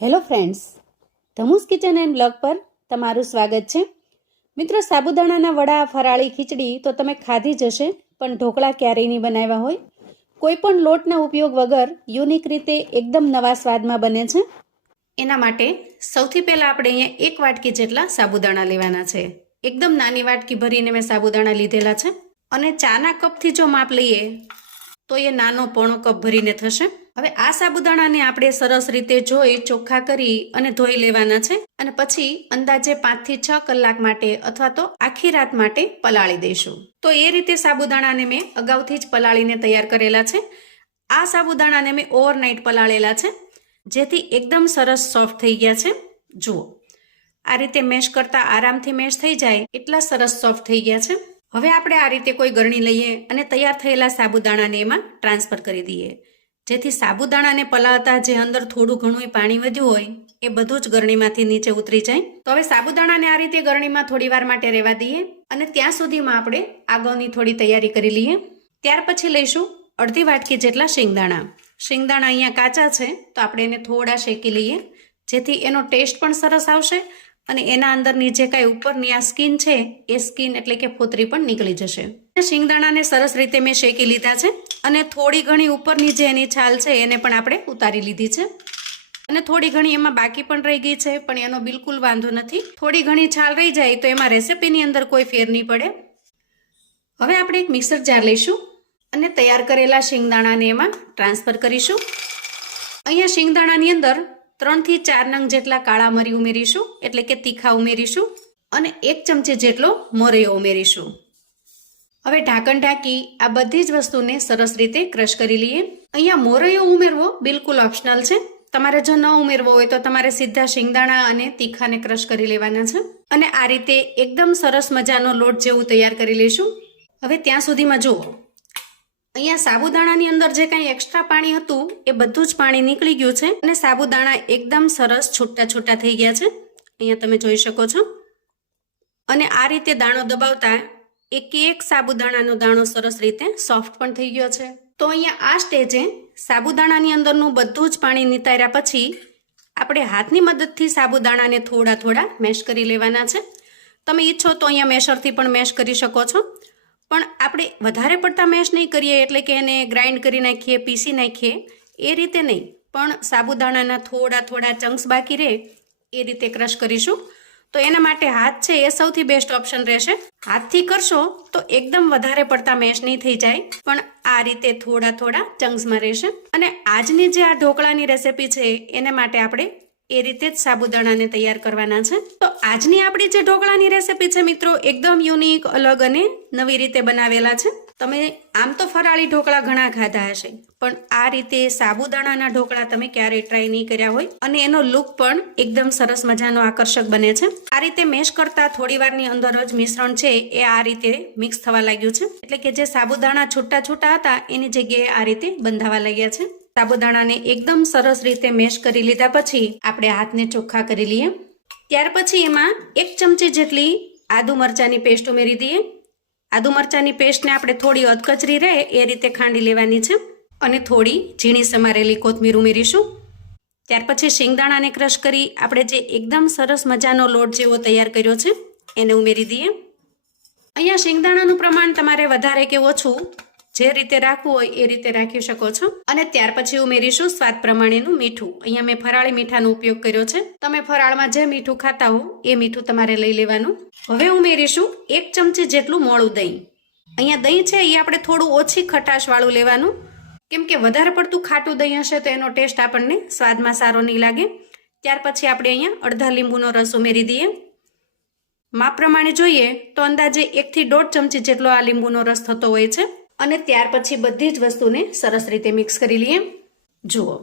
Hello friends, ધમુસ kitchen and blog પર તમારું સ્વાગત છે. મિત્રો, સાબુદાણાના વડા, ફરાળી ખીચડી તો તમે ખાધી જ હશે, પણ ઢોકળા ક્યારેય નહીં બનાવ્યા હોય. કોઈ પણ લોટના ઉપયોગ વગર યુનિક રીતે એકદમ નવા સ્વાદમાં બને છે. એના માટે સૌથી પહેલાં આપણે અહીંયા 1 વાટકી જેટલા સાબુદાણા લેવાના છે. એકદમ નાની વાટકી ભરીને મેં સાબુદાણા લીધેલા છે. અને ચાના કપથી જો માપ લઈએ તો એ નાનો પોણો કપ ભરીને થશે. હવે આ સાબુદાણાને આપણે સરસ રીતે જોઈ ચોખ્ખા કરી અને ધોઈ લેવાના છે અને પછી અંદાજે 5 થી 6 કલાક માટે અથવા તો આખી રાત માટે પલાળી દઈશું. તો એ રીતે સાબુદાણાને મેં અગાઉથી જ પલાળીને તૈયાર કરેલા છે. આ સાબુદાણાને મેં ઓવરનાઇટ પલાળેલા છે, જેથી એકદમ સરસ સોફ્ટ થઈ ગયા છે. જુઓ, આ રીતે મેશ કરતા આરામથી મેશ થઈ જાય એટલા સરસ સોફ્ટ થઈ ગયા છે. હવે આપણે આ રીતે કોઈ ગરણી લઈએ અને તૈયાર થયેલા સાબુદાણાને એમાં ટ્રાન્સફર કરી દઈએ, જેથી સાબુદાણાને પલાળતા જે અંદર થોડું ઘણું પાણી વધ્યું હોય એ બધું જ ગરણીમાંથી નીચે ઉતરી જાય. તો હવે સાબુદાણાને આ રીતે ગરણીમાં થોડી વાર માટે રહેવા દઈએ અને ત્યાં સુધીમાં આપણે આગળની થોડી તૈયારી કરી લઈએ. ત્યાર પછી લઈશું અડધી વાટકી જેટલા શિંગદાણા. શિંગદાણા અહીંયા કાચા છે, તો આપણે એને થોડા શેકી લઈએ, જેથી એનો ટેસ્ટ પણ સરસ આવશે અને એના અંદરની જે કાંઈ ઉપરની આ સ્કીન છે એ સ્કીન એટલે કે ફોતરી પણ નીકળી જશે. શિંગદાણાને સરસ રીતે મેં શેકી લીધા છે અને થોડી ઘણી ઉપરની જે એની છાલ છે એને પણ આપણે ઉતારી લીધી છે. અને થોડી ઘણી એમાં બાકી પણ રહી ગઈ છે, પણ એનો બિલકુલ વાંધો નથી. થોડી ઘણી છાલ રહી જાય તો એમાં રેસીપીની અંદર કોઈ ફેર નહીં પડે. હવે આપણે એક મિક્સર જાર લઈશું અને તૈયાર કરેલા શિંગદાણાને એમાં ટ્રાન્સફર કરીશું. અહીંયા શિંગદાણાની અંદર 3 થી 4 નંગ જેટલા કાળા મરી ઉમેરીશું, એટલે કે તીખા ઉમેરીશું, અને 1 ચમચી જેટલો મોરૈયો ઉમેરીશું. હવે ઢાંકણ ઢાંકી આ બધી જ વસ્તુને સરસ રીતે ક્રશ કરી લઈએ. અહીંયા મોરૈયો ઉમેરવો બિલકુલ ઓપ્શનલ છે. તમારે જો ન ઉમેરવો હોય તો તમારે સીધા શિંગદાણા અને તીખાને ક્રશ કરી લેવાના છે. અને આ રીતે એકદમ સરસ મજાનો લોટ જેવું તૈયાર કરી લઈશું. હવે ત્યાં સુધીમાં જુઓ, અહીંયા સાબુદાણાની અંદર જે કાંઈ એક્સ્ટ્રા પાણી હતું એ બધું જ પાણી નીકળી ગયું છે અને સાબુદાણા એકદમ સરસ છૂટા છૂટા થઈ ગયા છે. અહીંયા તમે જોઈ શકો છો. અને આ રીતે દાણો દબાવતા એક સાબુદાણાનો દાણો સરસ રીતે સોફ્ટ પણ થઈ ગયો છે. તો અહીંયા આ સ્ટેજે સાબુદાણાની અંદરનું બધું જ પાણી નિતાર્યા પછી આપણે હાથની મદદથી સાબુદાણાને થોડા થોડા મેશ કરી લેવાના છે. તમે ઈચ્છો તો અહીંયા મેશરથી પણ મેશ કરી શકો છો, પણ આપણે વધારે પડતા મેશ નહીં કરીએ, એટલે કે એને ગ્રાઇન્ડ કરી નાખીએ, પીસી નાખીએ એ રીતે નહીં, પણ સાબુદાણાના થોડા થોડા ચંક્સ બાકી રહે એ રીતે ક્રશ કરીશું. તો એના માટે હાથ છે એ સૌથી બેસ્ટ ઓપ્શન રહેશે. હાથથી કરશો તો એકદમ વધારે પડતા મેશ નહીં થઈ જાય, પણ આ રીતે થોડા થોડા ચંક્સમાં રહેશે. અને આજની જે આ ઢોકળાની રેસિપી છે એને માટે આપણે એ રીતે જ સાબુદાણાને તૈયાર કરવાના છે. તો આજની આપણી જે ઢોકળાની રેસિપી છે મિત્રો, એકદમ યુનિક, અલગ અને નવી રીતે બનાવેલા છે. તમે આમ તો ફરાળી ઢોકળા ઘણા ખાધા હશે, પણ આ રીતે સાબુદાણાના ઢોકળા તમે ક્યારેય ટ્રાય નહીં કર્યા હોય અને એનો લુક પણ એકદમ સરસ મજાનો આકર્ષક બને છે. આ રીતે મેશ કરતા થોડી વારની અંદર જ મિશ્રણ છે એ આ રીતે મિક્સ થવા લાગ્યું છે, એટલે કે જે સાબુદાણા છૂટા છૂટા હતા એની જગ્યાએ આ રીતે બંધાવા લાગ્યા છે. સાબુદાણાને એકદમ સરસ રીતે મેશ કરી લીધા પછી આપણે હાથને ચોખ્ખા કરી લઈએ. ત્યાર પછી એમાં 1 ચમચી જેટલી આદુ મરચાંની પેસ્ટ ઉમેરી દઈએ. આદુ મરચાંની પેસ્ટને આપણે થોડી અધકચરી રહે એ રીતે ખાંડી લેવાની છે અને થોડી ઝીણી સમારેલી કોથમીર ઉમેરીશું. ત્યાર પછી શિંગદાણાને ક્રશ કરી આપણે જે એકદમ સરસ મજાનો લોટ જેવો તૈયાર કર્યો છે એને ઉમેરી દઈએ. અહીંયા શિંગદાણાનું પ્રમાણ તમારે વધારે કે ઓછું જે રીતે રાખવું હોય એ રીતે રાખી શકો છો. અને ત્યાર પછી ઉમેરીશું સ્વાદ પ્રમાણેનું મીઠું. અહીંયા મેં ફરાળી મીઠાનો ઉપયોગ કર્યો છે. તમે ફરાળમાં જે મીઠું ખાતા હો એ મીઠું તમારે લઈ લેવાનું. હવે ઉમેરીશું 1 ચમચી જેટલું મોળું દહીં. અહીંયા દહીં છે એ આપણે થોડું ઓછી ખટાશવાળું લેવાનું, કેમ કે વધારે પડતું ખાટું દહીં હશે તો એનો ટેસ્ટ આપણને સ્વાદમાં સારો નહીં લાગે. ત્યાર પછી આપણે અહીંયા અડધા લીંબુનો રસ ઉમેરી દઈએ. માપ પ્રમાણે જોઈએ તો અંદાજે 1 થી 1.5 ચમચી જેટલો આ લીંબુનો રસ થતો હોય છે. અને ત્યાર પછી બધી જ વસ્તુને સરસ રીતે મિક્સ કરી લઈએ. જુઓ,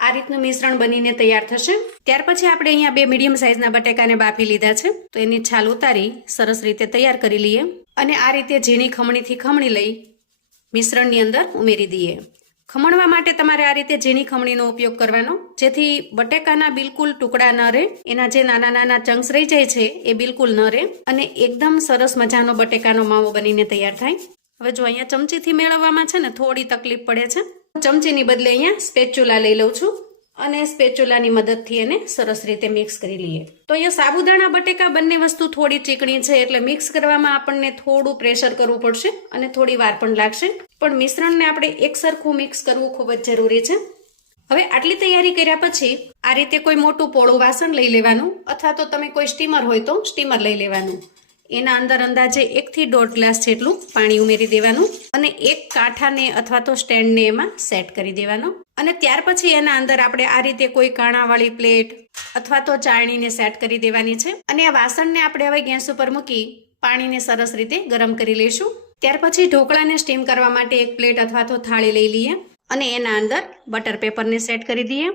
આ રીતનું મિશ્રણ બનીને તૈયાર થશે. ત્યાર પછી આપણે અહીંયા 2 મીડિયમ સાઇઝના બટેકાને બાફી લીધા છે, તો એની છાલ ઉતારી સરસ રીતે તૈયાર કરી લઈએ. અને આ રીતે ઝીણી ખમણીથી ખમણી લઈ મિશ્રણની અંદર ઉમેરી દઈએ. ખમણવા માટે તમારે આ રીતે ઝીણી ખમણીનો ઉપયોગ કરવાનો, જેથી બટેકાના બિલકુલ ટુકડા ન રહે, એના જે નાના નાના ચંક્સ રહી જાય છે એ બિલકુલ ન રહે અને એકદમ સરસ મજાનો બટેકાનો માવો બનીને તૈયાર થાય. હવે જો અહીંયા ચમચીથી મેળવવામાં છે ને થોડી તકલીફ પડે છે. ચમચીની બદલે અહીંયા સ્પેચ્યુલા લઈ લઉં છું અને સ્પેચ્યુલાની મદદથી એને સરસ રીતે મિક્સ કરી લઈએ. તો અહીંયા સાબુદાણા બટેકા બંને વસ્તુ થોડી ચીકણી છે એટલે મિક્સ કરવામાં આપણને થોડું પ્રેશર કરવું પડશે અને થોડી વાર પણ લાગશે, પણ મિશ્રણને આપણે એકસરખું મિક્સ કરવું ખૂબ જ જરૂરી છે. હવે આટલી તૈયારી કર્યા પછી આ રીતે કોઈ મોટું પોળું વાસણ લઈ લેવાનું, અથવા તો તમે કોઈ સ્ટીમર હોય તો સ્ટીમર લઈ લેવાનું. એના અંદર અંદાજે 1 થી 1.5 ગ્લાસ જેટલું પાણી ઉમેરી દેવાનું અને એક કાંઠાને અથવા તો સ્ટેન્ડને એમાં સેટ કરી દેવાનો. અને ત્યાર પછી એના અંદર આપણે આ રીતે કોઈ કાણાવાળી પ્લેટ અથવા તો ચાળણીને સેટ કરી દેવાની છે. અને આ વાસણને આપણે હવે ગેસ ઉપર મૂકી પાણીને સરસ રીતે ગરમ કરી લઈશું. ત્યાર પછી ઢોકળાને સ્ટીમ કરવા માટે એક પ્લેટ અથવા તો થાળી લઈ લઈએ અને એના અંદર બટર પેપરને સેટ કરી દઈએ.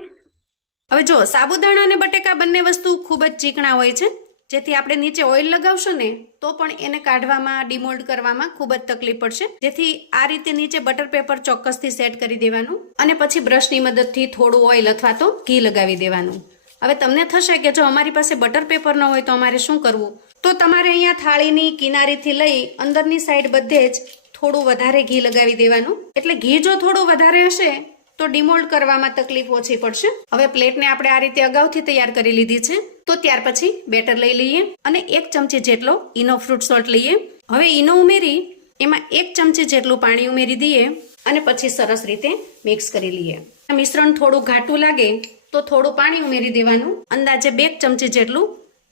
હવે જો સાબુદાણા અને બટેકા બંને વસ્તુ ખૂબ જ ચીકણા હોય છે, જેથી આપણે નીચે ઓઇલ લગાવશું ને તો પણ એને કાઢવામાં, ડિમોલ્ડ કરવામાં ખૂબ જ તકલીફ પડશે. જેથી આ રીતે નીચે બટર પેપર ચોક્કસથી સેટ કરી દેવાનું અને પછી બ્રશની મદદથી થોડું ઓઇલ અથવા તો ઘી લગાવી દેવાનું. હવે તમને થશે કે જો અમારી પાસે બટર પેપર ન હોય તો અમારે શું કરવું, તો તમારે અહીંયા થાળીની કિનારીથી લઈ અંદરની સાઈડ બધે જ થોડું વધારે ઘી લગાવી દેવાનું. એટલે ઘી જો થોડું વધારે હશે તો ડિમોલ્ડ કરવામાં તકલીફ ઓછી પડશે. હવે પ્લેટને આપણે આ રીતે અગાઉથી તૈયાર કરી લીધી છે. તો ત્યાર પછી બેટર લઈ લઈએ અને 1 ચમચી જેટલો ઈનો ફ્રૂટ સોલ્ટ લઈએ. હવે ઈનો ઉમેરી એમાં 1 ચમચી જેટલું પાણી ઉમેરી દઈએ અને પછી સરસ રીતે મિક્સ કરી લઈએ. મિશ્રણ થોડું ઘાટું લાગે તો થોડું પાણી ઉમેરી દેવાનું, અંદાજે 2 ચમચી જેટલું,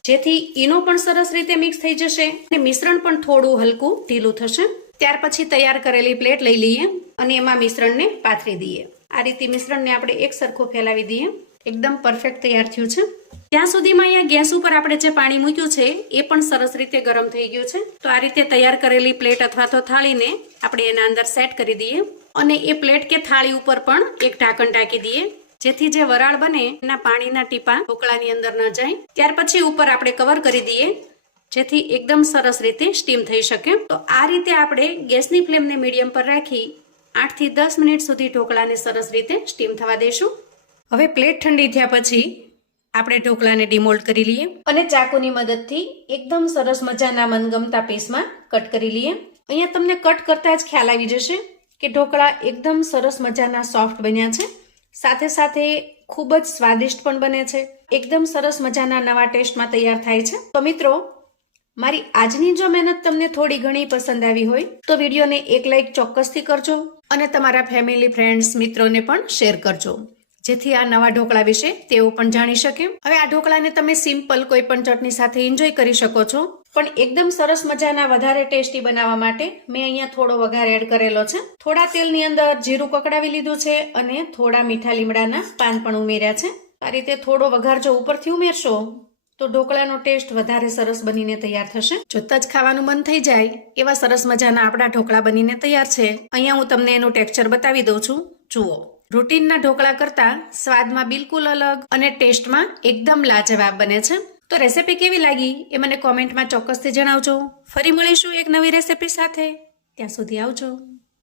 જેથી ઈનો પણ સરસ રીતે મિક્સ થઈ જશે અને મિશ્રણ પણ થોડું હલકું ઢીલું થશે. ત્યાર પછી તૈયાર કરેલી પ્લેટ લઈ લઈએ અને એમાં મિશ્રણને પાથરી દઈએ. આ રીતે મિશ્રણને આપણે એક સરખું ફેલાવી દઈએ. એકદમ પરફેક્ટ તૈયાર થયું છે. ત્યાં સુધીમાં અહીંયા ગેસ ઉપર આપણે જે પાણી મૂક્યું છે એ પણ સરસ રીતે ગરમ થઈ ગયું છે. તો આ રીતે તૈયાર કરેલી પ્લેટ અથવા તો થાળીને આપણે એના અંદર સેટ કરી દઈએ અને એ પ્લેટ કે થાળી ઉપર પણ એક ઢાંકણ ઢાંકી દઈએ, જેથી જે વરાળ બને એના પાણીના ટીપા ઢોકળાની અંદર ન જાય. ત્યાર પછી ઉપર આપણે કવર કરી દઈએ, જેથી એકદમ સરસ રીતે સ્ટીમ થઈ શકે. તો આ રીતે આપણે ગેસની ફ્લેમને મીડિયમ પર રાખી 8 થી 10 મિનિટ સુધી ઢોકળાને સરસ રીતે સ્ટીમ થવા દઈશું. હવે પ્લેટ ઠંડી થયા પછી આપણે ઢોકળાને ડિમોલ્ડ કરી લઈએ અને ચાકુની મદદથી એકદમ સરસ મજાના મનગમતા પીસમાં કટ કરી લઈએ. અહીંયા તમને કટ કરતા જ ખ્યાલ આવી જશે કે ઢોકળા એકદમ સરસ મજાના સોફ્ટ બન્યા છે, સાથે સાથે ખૂબ જ સ્વાદિષ્ટ પણ બને છે. એકદમ સરસ મજાના નવા ટેસ્ટમાં તૈયાર થાય છે. તો મિત્રો, મારી આજની જો મહેનત તમને થોડી ઘણી પસંદ આવી હોય તો વિડીયોને એક લાઈક ચોક્કસથી કરજો અને તમારા ફેમિલી, ફ્રેન્ડ્સ, મિત્રોને પણ શેર કરજો, જેથી આ નવા ઢોકળા વિશે તેઓ પણ જાણી શકે. હવે આ ઢોકળાને તમે સિમ્પલ કોઈ પણ ચટણી સાથે એન્જોય કરી શકો છો, પણ એકદમ સરસ મજાના વધારે ટેસ્ટી બનાવવા માટે મેં અહીંયા થોડો વઘાર એડ કરેલો છે. થોડા તેલની અંદર જીરું કકડાવી લીધું છે અને થોડા મીઠા લીમડાના પાન પણ ઉમેર્યા છે. આ રીતે થોડો વઘાર જો ઉપરથી ઉમેરશો તો ઢોકળાનો ટેસ્ટ વધારે સરસ બનીને તૈયાર થશે. જોતા જ ખાવાનું મન થઈ જાય એવા સરસ મજાના આપણા ઢોકળા બનીને તૈયાર છે. અહીંયા હું તમને એનું ટેક્સચર બતાવી દઉં છું. જુઓ, રૂટીનના ઢોકળા કરતા સ્વાદમાં બિલકુલ અલગ અને ટેસ્ટમાં એકદમ લાજવાબ બને છે. તો રેસીપી કેવી લાગી એ મને કોમેન્ટમાં ચોક્કસથી જણાવજો. ફરી મળીશું એક નવી રેસીપી સાથે. ત્યાં સુધી આવજો.